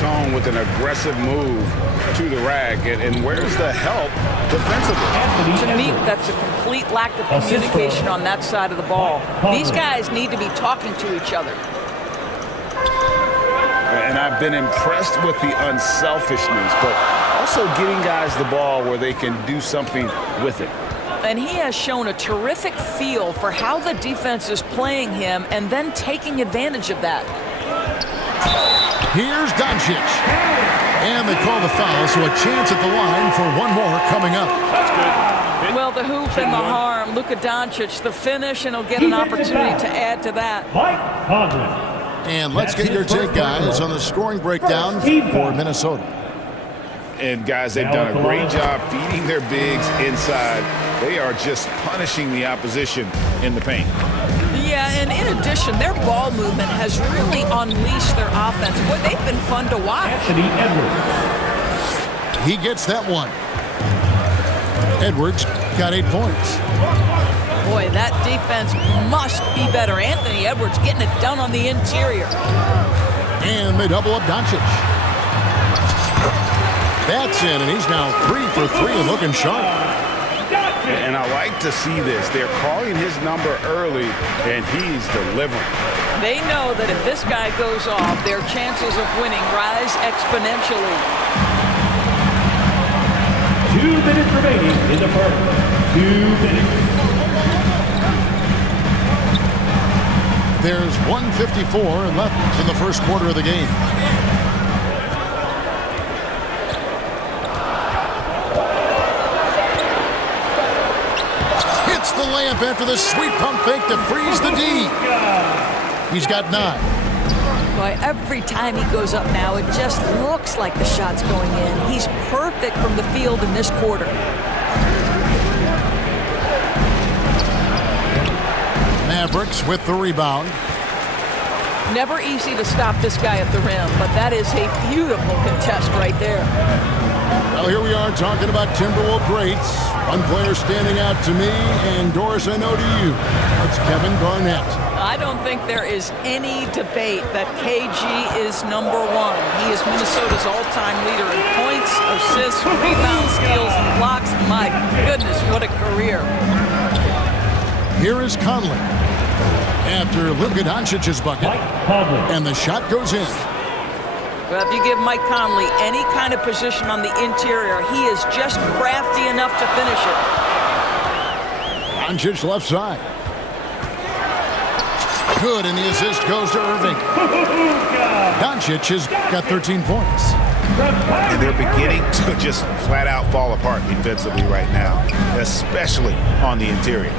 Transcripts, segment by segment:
tone with an aggressive move to the rack. And where's the help defensively? To me, that's a complete lack of communication on that side of the ball. These guys need to be talking to each other. And I've been impressed with the unselfishness, but also getting guys the ball where they can do something with it. And he has shown a terrific feel for how the defense is playing him and then taking advantage of that. Here's Doncic. And they call the foul, so a chance at the line for one more coming up. That's good. Well, the hoop and the harm. Luka Doncic, the finish, and he'll get an opportunity to add to that. Mike Conley. And let's get your take, guys, on the scoring breakdown for Minnesota. And, guys, they've done a great job feeding their bigs inside. They are just punishing the opposition in the paint. Yeah, and in addition, their ball movement has really unleashed their offense. Boy, they've been fun to watch. Anthony Edwards. He gets that one. Edwards got 8 points. Boy, that defense must be better. Anthony Edwards getting it done on the interior. And they double up Doncic. That's in, and he's now 3 for 3 and looking sharp. And I like to see this. They're calling his number early, and he's delivering. They know that if this guy goes off, their chances of winning rise exponentially. 2 minutes remaining in the first. 2 minutes. There's 1:54 left in the first quarter of the game. Hits the layup after the sweet pump fake to freeze the D. He's got 9. Boy, every time he goes up now, it just looks like the shot's going in. He's perfect from the field in this quarter. Mavericks with the rebound. Never easy to stop this guy at the rim, but that is a beautiful contest right there. Well, here we are talking about Timberwolves greats. One player standing out to me, and Doris, I know to you. It's Kevin Garnett. I don't think there is any debate that KG is number 1. He is Minnesota's all-time leader in points, assists, rebounds, steals, and blocks. My goodness, what a career. Here is Conley after Luka Doncic's bucket, and the shot goes in. Well, if you give Mike Conley any kind of position on the interior, he is just crafty enough to finish it. Doncic left side. Good, and the assist goes to Irving. Doncic has got 13 points. And they're beginning to just flat out fall apart defensively right now, especially on the interior.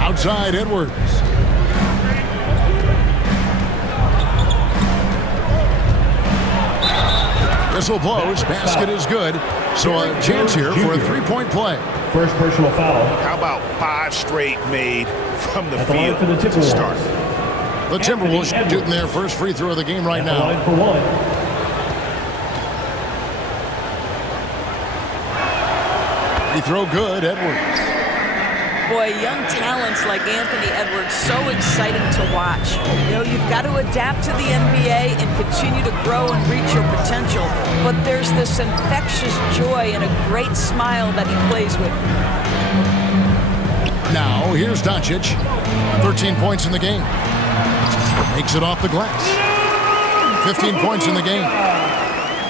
Outside Edwards. Whistle blows. Basket is good. So a chance here for a three-point play. First personal foul. How about 5 straight made from the At the line field for the to Timberwolves. start? The Timberwolves shooting their first free throw of the game right At the now. line for 1. Free throw good. Edwards. Boy, young talents like Anthony Edwards, so exciting to watch. You know, you've got to adapt to the NBA and continue to grow and reach your potential. But there's this infectious joy and a great smile that he plays with. Now, here's Doncic. 13 points in the game. Makes it off the glass. 15 points in the game.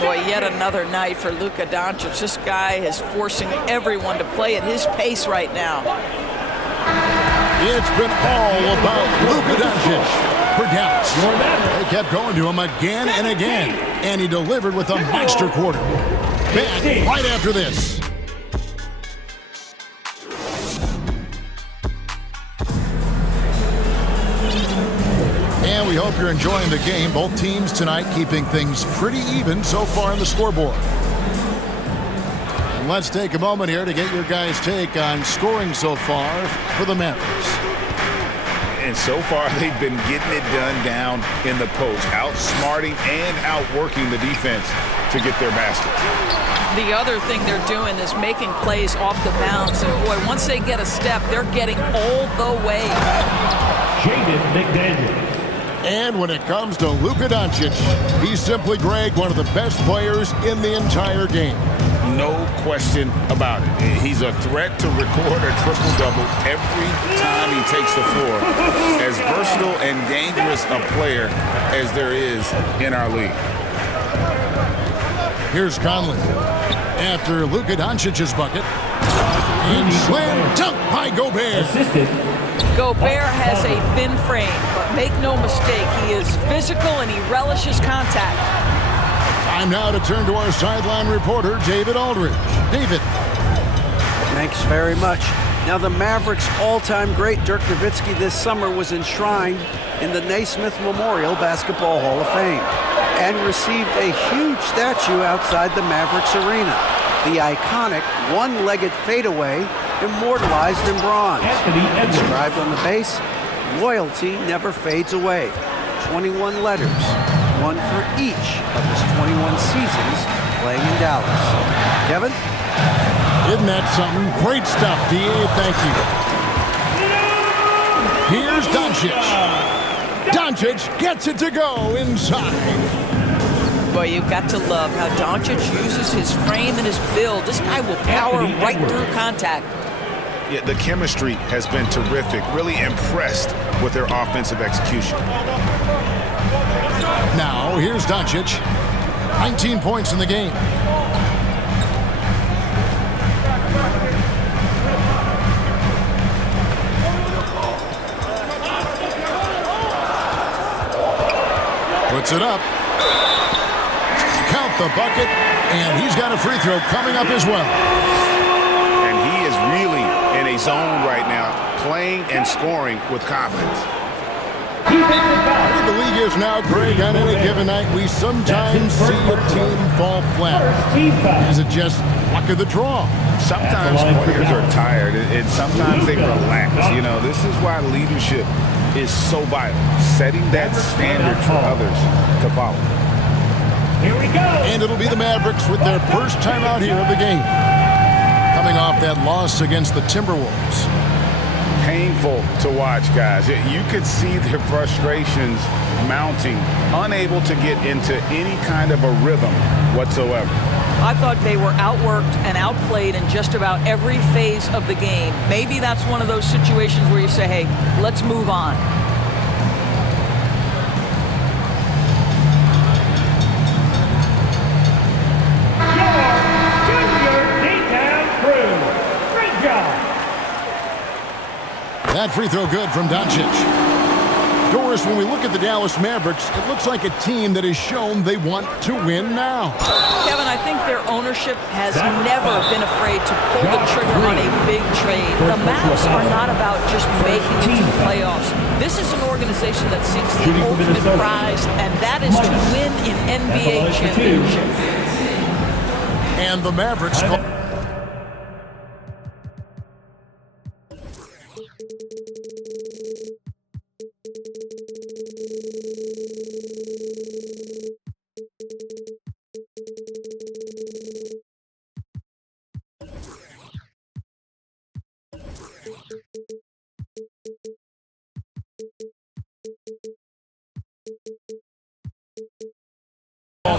Boy, yet another night for Luka Doncic. This guy is forcing everyone to play at his pace right now. It's been all about Luka Doncic for Dallas. They kept going to him again and again, and he delivered with a monster quarter. Back right after this. And we hope you're enjoying the game. Both teams tonight keeping things pretty even so far on the scoreboard. And let's take a moment here to get your guys' take on scoring so far for the Mavericks. And so far, they've been getting it done down in the post, outsmarting and outworking the defense to get their basket. The other thing they're doing is making plays off the bounce. And boy, once they get a step, they're getting all the way. Jaden McDaniels. And when it comes to Luka Doncic, he's simply, Greg, one of the best players in the entire game. No question about it. He's a threat to record a triple-double every time he takes the floor. As versatile and dangerous a player as there is in our league. Here's Conley. After Luka Doncic's bucket. And slam dunk by Gobert. Gobert has a thin frame, but make no mistake, he is physical and he relishes contact. Time now to turn to our sideline reporter, David Aldridge. David. Thanks very much. Now, the Mavericks' all-time great Dirk Nowitzki this summer was enshrined in the Naismith Memorial Basketball Hall of Fame and received a huge statue outside the Mavericks arena. The iconic one-legged fadeaway immortalized in bronze. Inscribed on the base, loyalty never fades away. 21 letters, one for each of his 21 seasons playing in Dallas. Kevin? Isn't that something? Great stuff, D.A. Thank you. Here's Doncic. Doncic gets it to go inside. Boy, you've got to love how Doncic uses his frame and his build. This guy will power right through contact. Yeah, the chemistry has been terrific. Really impressed with their offensive execution. Now, here's Doncic. 19 points in the game. Puts it up. Count the bucket, and he's got a free throw coming up as well. And he is really in a zone right now, playing and scoring with confidence. Where the league is now, Greg, on any given night, we sometimes see a team fall flat. Is it just luck of the draw? Sometimes players are tired, and sometimes they relax. You know, this is why leadership is so vital, setting that standard for others to follow. Here we go. And it'll be the Mavericks with their first time out here of the game. Coming off that loss against the Timberwolves. Painful to watch, guys. You could see their frustrations mounting, unable to get into any kind of a rhythm whatsoever. I thought they were outworked and outplayed in just about every phase of the game. Maybe that's one of those situations where you say, hey, let's move on. That free throw good from Doncic. Doris, when we look at the Dallas Mavericks, it looks like a team that has shown they want to win now. Kevin, I think their ownership has never been afraid to pull the trigger on a big trade. The Mavs are not about just making it to the playoffs. This is an organization that seeks the ultimate prize, and that is to win an NBA championship. And the Mavericks...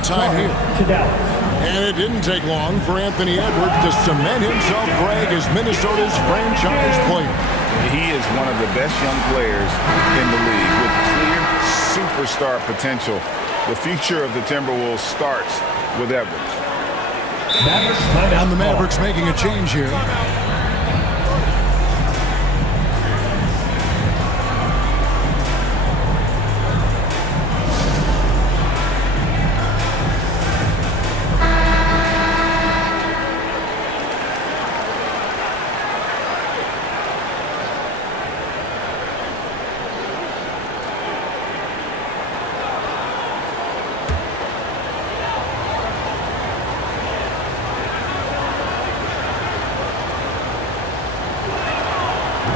time here. And it didn't take long for Anthony Edwards to cement himself, Greg, as Minnesota's franchise player. He is one of the best young players in the league with clear superstar potential. The future of the Timberwolves starts with Edwards. And the Mavericks making a change here.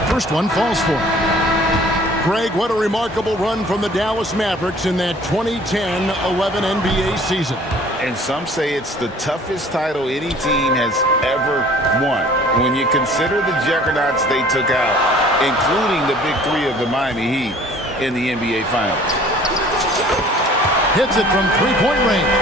First one falls for him. Greg, what a remarkable run from the Dallas Mavericks in that 2010-11 NBA season. And some say it's the toughest title any team has ever won. When you consider the juggernauts they took out, including the big three of the Miami Heat in the NBA Finals. Hits it from three-point range.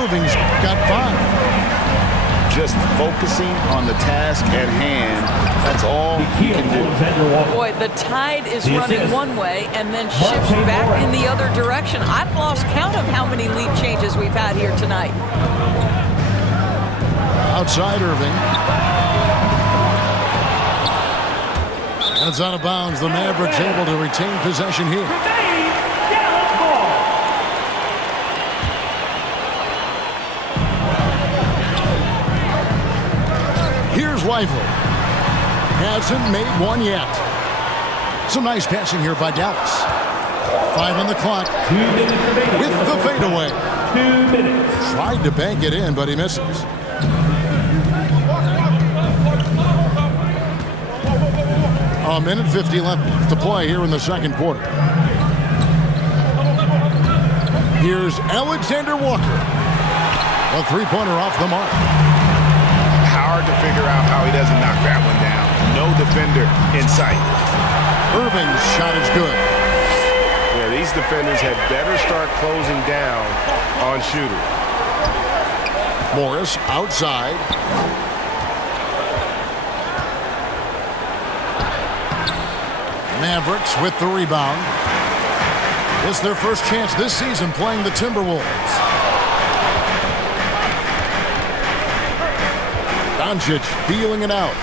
Irving's got 5. Just focusing on the task at hand. That's all he can do. Boy, the tide is running one way and then shifts back in the other direction. I've lost count of how many lead changes we've had here tonight. Outside Irving. And it's out of bounds. The Mavericks able to retain possession here. Here's Lively. Hasn't made one yet. Some nice passing here by Dallas. 5 on the clock. 2 minutes remaining. With the fadeaway. 2 minutes. Tried to bank it in, but he misses. A minute 50 left to play here in the second quarter. Here's Alexander Walker. A three-pointer off the mark. Hard to figure out how he doesn't knock that one down. No defender in sight. Irving's shot is good. Yeah, these defenders had better start closing down on shooters. Morris outside. Mavericks with the rebound. It's their first chance this season playing the Timberwolves. Doncic feeling it out.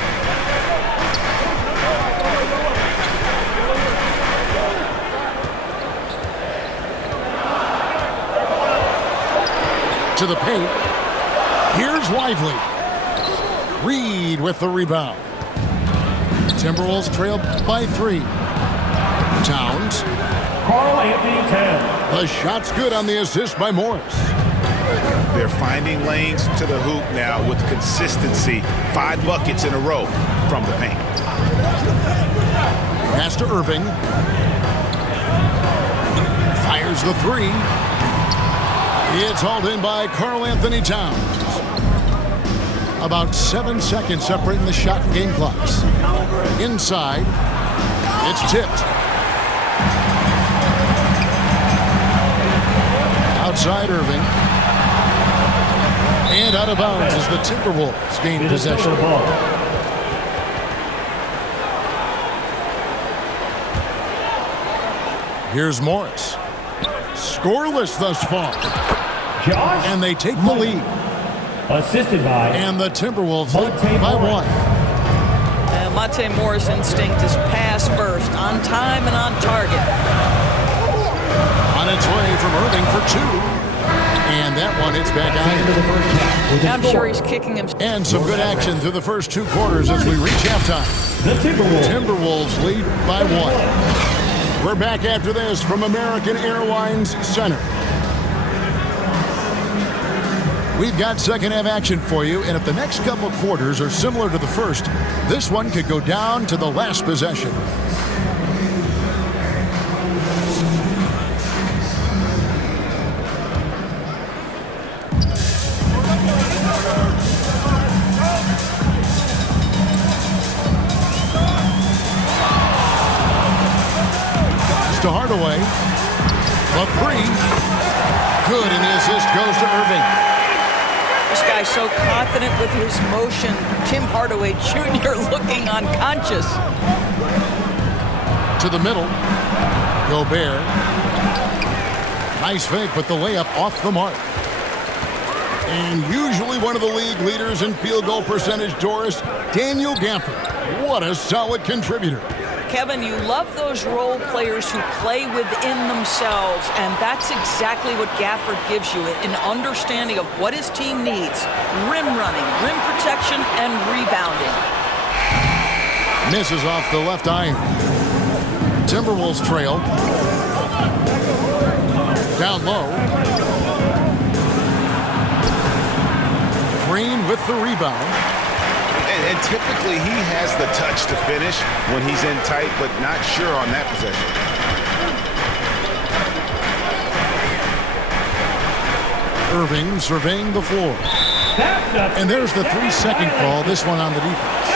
To the paint. Here's Lively. Reed with the rebound. Timberwolves trail by 3. Towns. Carl Anthony Towns. The shot's good on the assist by Morris. They're finding lanes to the hoop now with consistency. 5 buckets in a row from the paint. Pass to Irving. Fires the 3. It's hauled in by Karl Anthony Towns. About 7 seconds separating the shot and game clocks. Inside. It's tipped. Outside Irving. And out of bounds as the Timberwolves gain possession. Here's Morris. Scoreless thus far. Josh. And they take the lead. Assisted by. And the Timberwolves lead by 1. Monte Morris' instinct is pass first, on time and on target. On its way from Irving for 2. And that one hits back out. I'm sure he's kicking him. And some good action through the first 2 quarters as we reach halftime. The Timberwolves lead by 1. We're back after this from American Airlines Center. We've got second half action for you, and if the next couple quarters are similar to the first, this one could go down to the last possession. To Hardaway. The 3. Good, and the assist goes to Irving. This guy's so confident with his motion. Tim Hardaway Jr. looking unconscious. To the middle. Gobert. Nice fake, but the layup off the mark. And usually one of the league leaders in field goal percentage, Doris, Daniel Gafford. What a solid contributor. Kevin, you love those role players who play within themselves, and that's exactly what Gafford gives you, an understanding of what his team needs. Rim running, rim protection, and rebounding. Misses off the left iron. Timberwolves trail. Down low. Green with the rebound. And typically he has the touch to finish when he's in tight, but not sure on that possession. Irving surveying the floor. And there's the 3-second call, this one on the defense.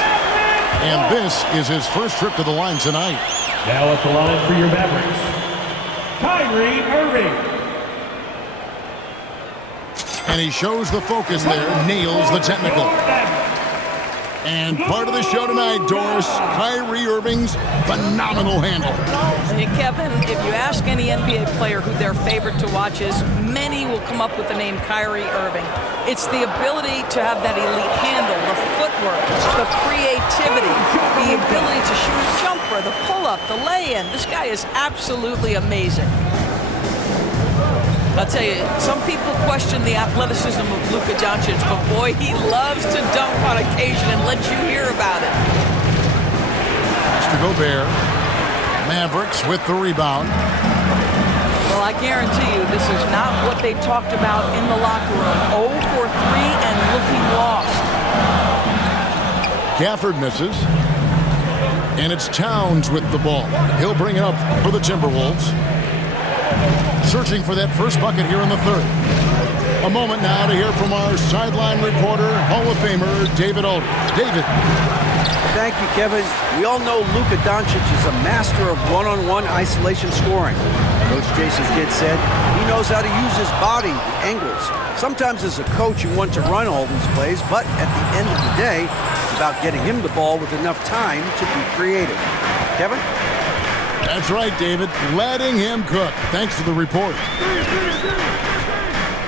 And this is his first trip to the line tonight. Now at the line for your Mavericks, Kyrie Kyrie Irving. And he shows the focus there, nails the technical. And part of the show tonight, Doris, Kyrie Irving's phenomenal handle. Hey, Kevin, if you ask any NBA player who their favorite to watch is, many will come up with the name Kyrie Irving. It's the ability to have that elite handle, the footwork, the creativity, the ability to shoot a jumper, the pull-up, the lay-in. This guy is absolutely amazing. I'll tell you, some people question the athleticism of Luka Doncic, but boy, he loves to dunk on occasion and let you hear about it. Mr. Gobert. Mavericks with the rebound. Well, I guarantee you this is not what they talked about in the locker room. 0 for 3 and looking lost. Gafford misses. And it's Towns with the ball. He'll bring it up for the Timberwolves. Searching for that first bucket here in the third. A moment now to hear from our sideline reporter, Hall of Famer, David Aldridge. David. Thank you, Kevin. We all know Luka Doncic is a master of one-on-one isolation scoring. Coach Jason Kidd said he knows how to use his body, the angles. Sometimes as a coach you want to run all these plays, but at the end of the day, it's about getting him the ball with enough time to be creative. Kevin? That's right, David. Letting him cook. Thanks to the report.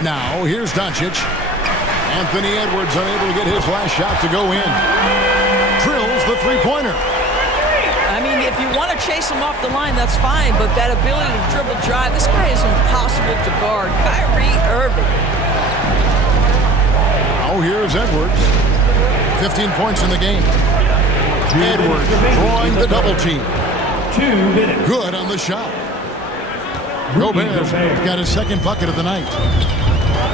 Now, here's Doncic. Anthony Edwards unable to get his last shot to go in. Drills the three-pointer. I mean, if you want to chase him off the line, that's fine, but that ability to dribble drive, this guy is impossible to guard. Kyrie Irving. Now, here's Edwards. 15 points in the game. Edwards drawing the double team. 2 minutes. Good on the shot. Gobert got his second bucket of the night.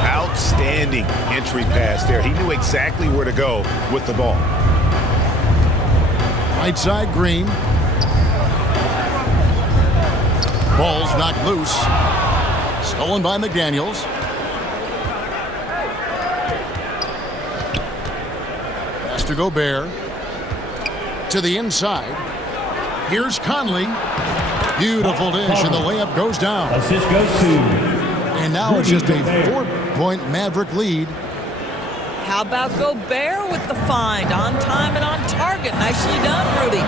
Outstanding entry pass there. He knew exactly where to go with the ball. Right side, Green. Ball's knocked loose. Stolen by McDaniels. Pass to Gobert. To the inside. Here's Conley. Beautiful dish, and the layup goes down. Assist goes to. And now it's just a 4-point Maverick lead. How about Gobert with the find? On time and on target. Nicely done, Rudy.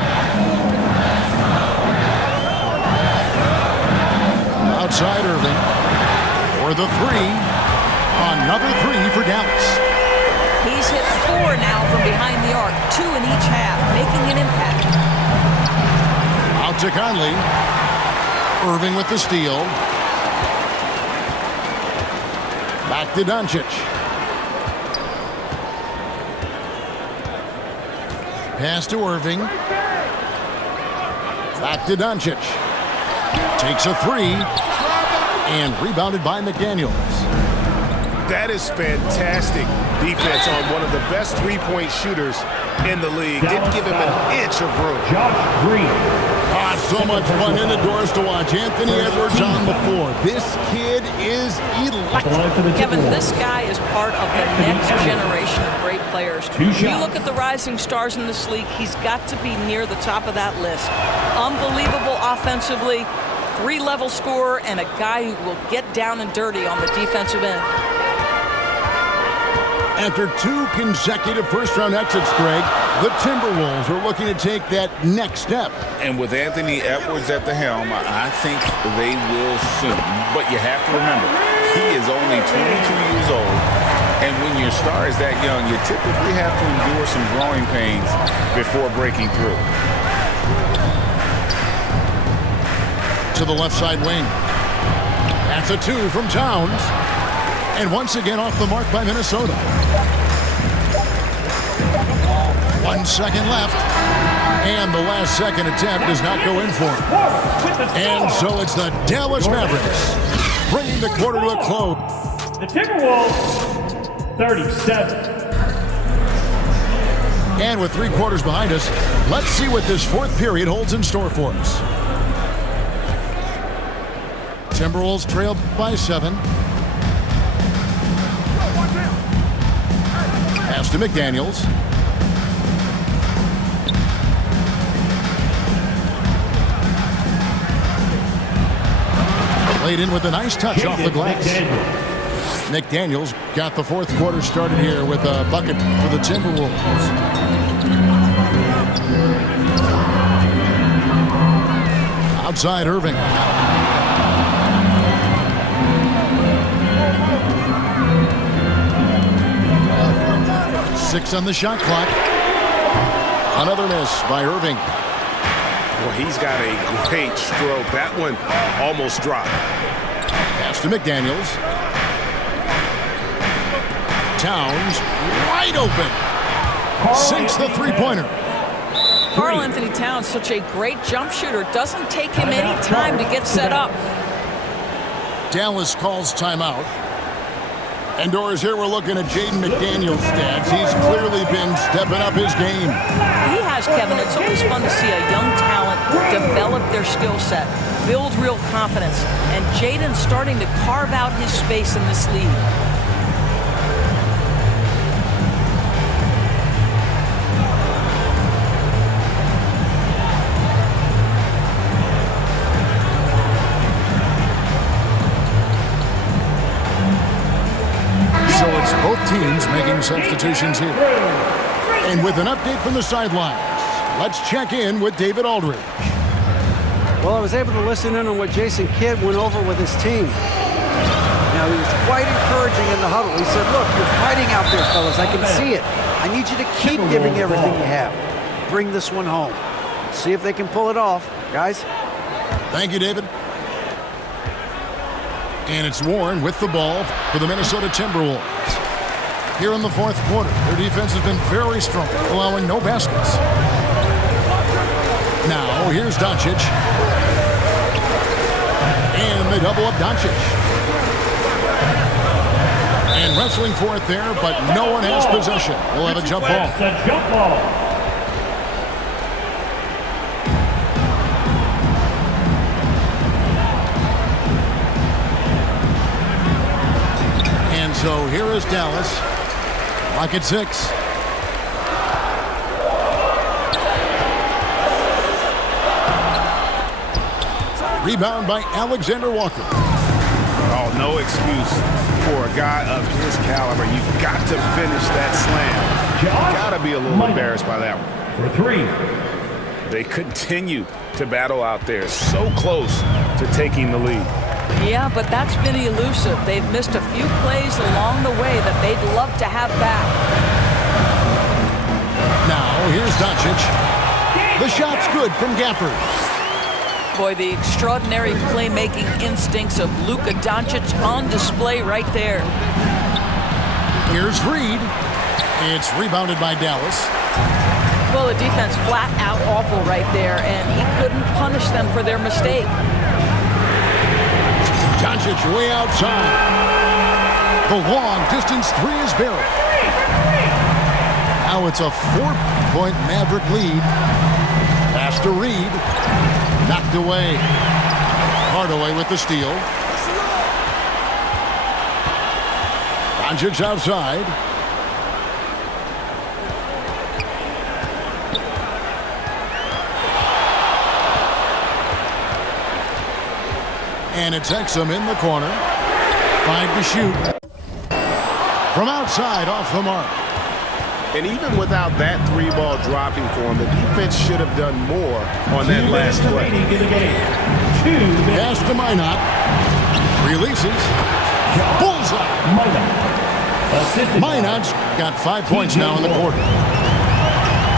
Outside Irving. For the three. Another three for Dallas. He's hit 4 now from behind the arc. 2 in each half, making an impact. Out to Conley. Irving with the steal. Back to Doncic. Pass to Irving. Back to Doncic. Takes a three. And rebounded by McDaniels. That is fantastic defense on one of the best three-point shooters in the league. Didn't give him an inch of room. Josh Green. So much fun in the doors to watch. Anthony Edwards on the floor. This kid is electric. Kevin, this guy is part of the next generation of great players. You look at the rising stars in this league, he's got to be near the top of that list. Unbelievable offensively, 3-level scorer, and a guy who will get down and dirty on the defensive end. After 2 consecutive first-round exits, Greg, the Timberwolves are looking to take that next step. And with Anthony Edwards at the helm, I think they will soon. But you have to remember, he is only 22 years old. And when your star is that young, you typically have to endure some growing pains before breaking through. To the left side wing. That's a 2 from Towns. And once again off the mark by Minnesota. 1 second left. And the last second attempt does not go in for him. And so it's the Dallas Mavericks bringing the quarter to a close. The Timberwolves, 37. And with 3 quarters behind us, let's see what this fourth period holds in store for us. Timberwolves trailed by 7. Pass to McDaniels. Laid in with a nice touch off the glass. McDaniels got the fourth quarter started here with a bucket for the Timberwolves. Outside Irving. 6 on the shot clock. Another miss by Irving. Well, he's got a great stroke. That one almost dropped. Pass to McDaniels. Towns wide open. Sinks the three-pointer. Karl Anthony Towns, such a great jump shooter. Doesn't take him any time to get set up. Dallas calls timeout. And Doris, here we're looking at Jaden McDaniels' stats. He's clearly been stepping up his game. He has, Kevin. It's always fun to see a young talent develop their skill set, build real confidence, and Jaden's starting to carve out his space in this league. So it's both teams making substitutions here. And with an update from the sidelines, let's check in with David Aldridge. Well, I was able to listen in on what Jason Kidd went over with his team. Now, he was quite encouraging in the huddle. He said, look, you're fighting out there, fellas. I can see it. I need you to keep giving everything you have. Bring this one home. See if they can pull it off. Guys? Thank you, David. And it's Warren with the ball for the Minnesota Timberwolves. Here in the fourth quarter, their defense has been very strong, allowing no baskets. Now, here's Doncic. And they double up Doncic. And wrestling for it there, but no one has possession. We'll have a jump ball. It's a jump ball. And so here is Dallas. Lock at 6. Rebound by Alexander Walker. Oh, no excuse for a guy of his caliber. You've got to finish that slam. Got to be a little embarrassed by that one. For 3. They continue to battle out there, so close to taking the lead. Yeah, but that's been elusive. They've missed a few plays along the way that they'd love to have back. Now, here's Doncic. The shot's good from Gafford. Boy, the extraordinary playmaking instincts of Luka Doncic on display right there. Here's Reed. It's rebounded by Dallas. Well, the defense flat out awful right there, and he couldn't punish them for their mistake. Doncic way outside. The long distance three is buried. Now it's a 4-point Maverick lead. Pass to Reed. Knocked away. Hardaway with the steal. Doncic outside. And it's Exum in the corner. 5 to shoot. From outside, off the mark. And even without that 3-ball dropping for him, the defense should have done more on that last play. Pass to Minot. Releases. Bullseye. Minot's got 5 points now in the quarter.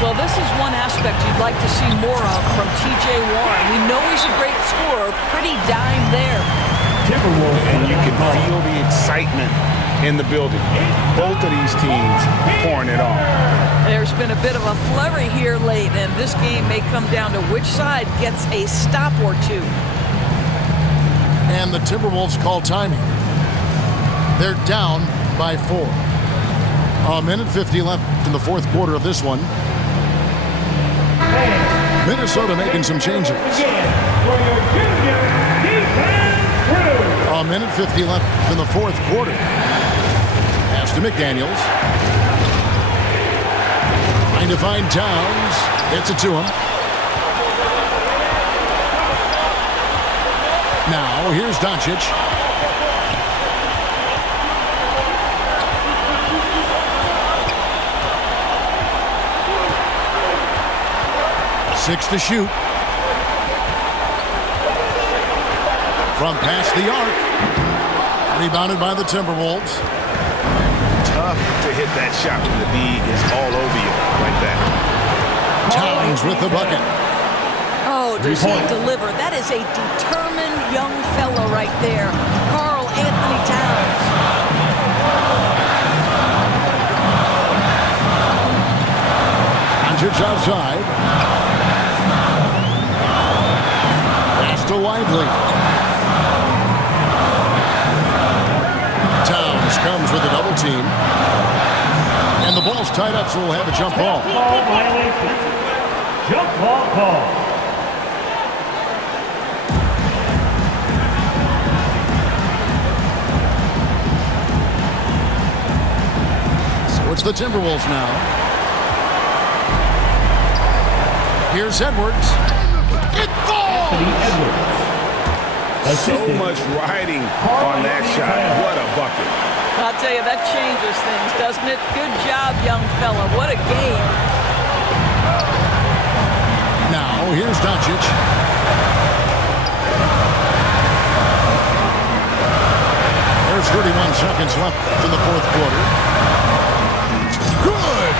Well, this is one aspect you'd like to see more of from T.J. Warren. We know he's a great scorer, pretty dime there. And you can feel the excitement in the building. Both of these teams pouring it on. There's been a bit of a flurry here late, and this game may come down to which side gets a stop or two. And the Timberwolves call timing. They're down by 4. A minute 50 left in the fourth quarter of this one. Minnesota making some changes. A minute 50 left in the fourth quarter. Pass to McDaniels. Trying to find Towns. Gets it to him. Now, here's Doncic. Six to shoot. From past the arc. Rebounded by the Timberwolves. Tough to hit that shot when the D is all over you like that. Towns with the bucket. Oh, does he deliver? That is a determined young fella right there. Karl Anthony Towns. Doncic outside. Pass to Lively. Towns comes with a double team. And the ball's tied up, so we'll have a jump ball. Ball violation. Jump ball call. So it's the Timberwolves now. Here's Edwards. It falls! Anthony Edwards. So much riding on that shot. What a bucket. I'll tell you, that changes things, doesn't it? Good job, young fella. What a game. Now, here's Doncic. There's 31 seconds left in the fourth quarter. Good!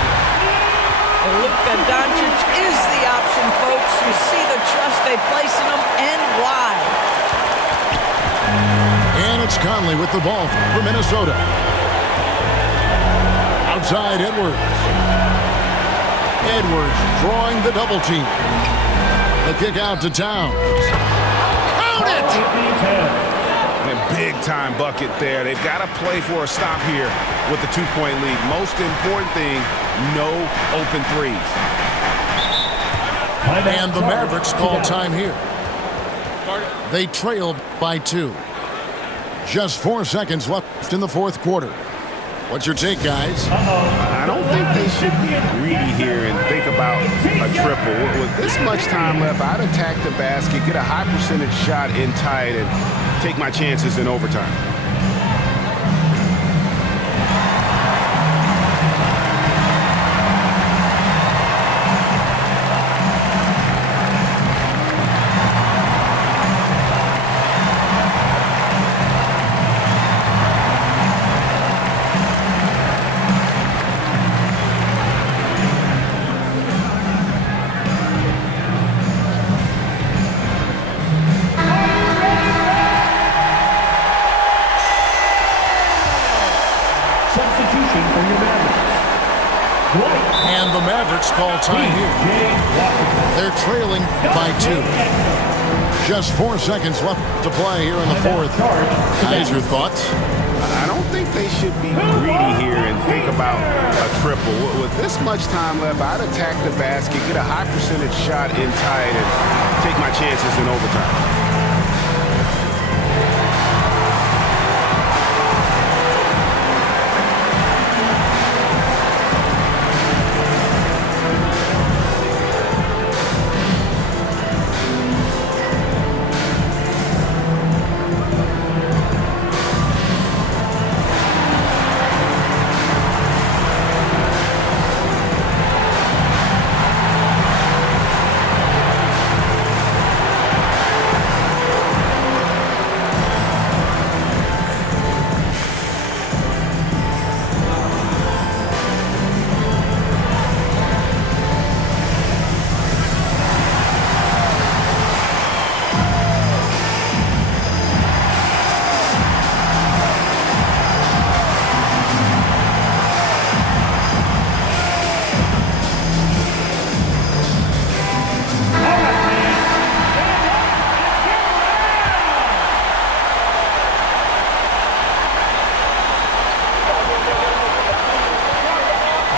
Luka Doncic is the option, folks. You see the trust they place in him and why. And it's Conley with the ball for Minnesota. Outside Edwards. Edwards drawing the double team. The kick out to Towns. Count it! A big-time bucket there. They've got to play for a stop here with the two-point lead. Most important thing, no open threes. And the Mavericks call time here. They trail by 2. Just 4 seconds left in the fourth quarter. What's your take, guys? I don't think they should be greedy here and think about a triple. With this much time left, I'd attack the basket, get a high percentage shot in tight, and take my chances in overtime. Substitution for your Mavericks. And the Mavericks call time here. They're trailing by 2. Just 4 seconds left to play here in the fourth. Guys, your thoughts? I don't think they should be greedy here and think about a triple. With this much time left, I'd attack the basket, get a high percentage shot in tight, and take my chances in overtime.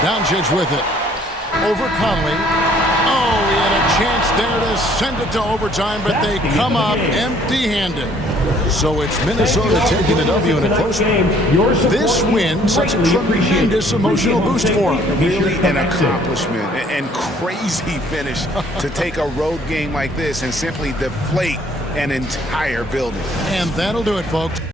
Doncic with it. Over Conley. Oh, he had a chance there to send it to overtime, but they come up empty-handed. So it's Minnesota taking the W in a close one. This win sets a tremendous emotional boost for them. Really an accomplishment and crazy finish to take a road game like this and simply deflate an entire building. And that'll do it, folks.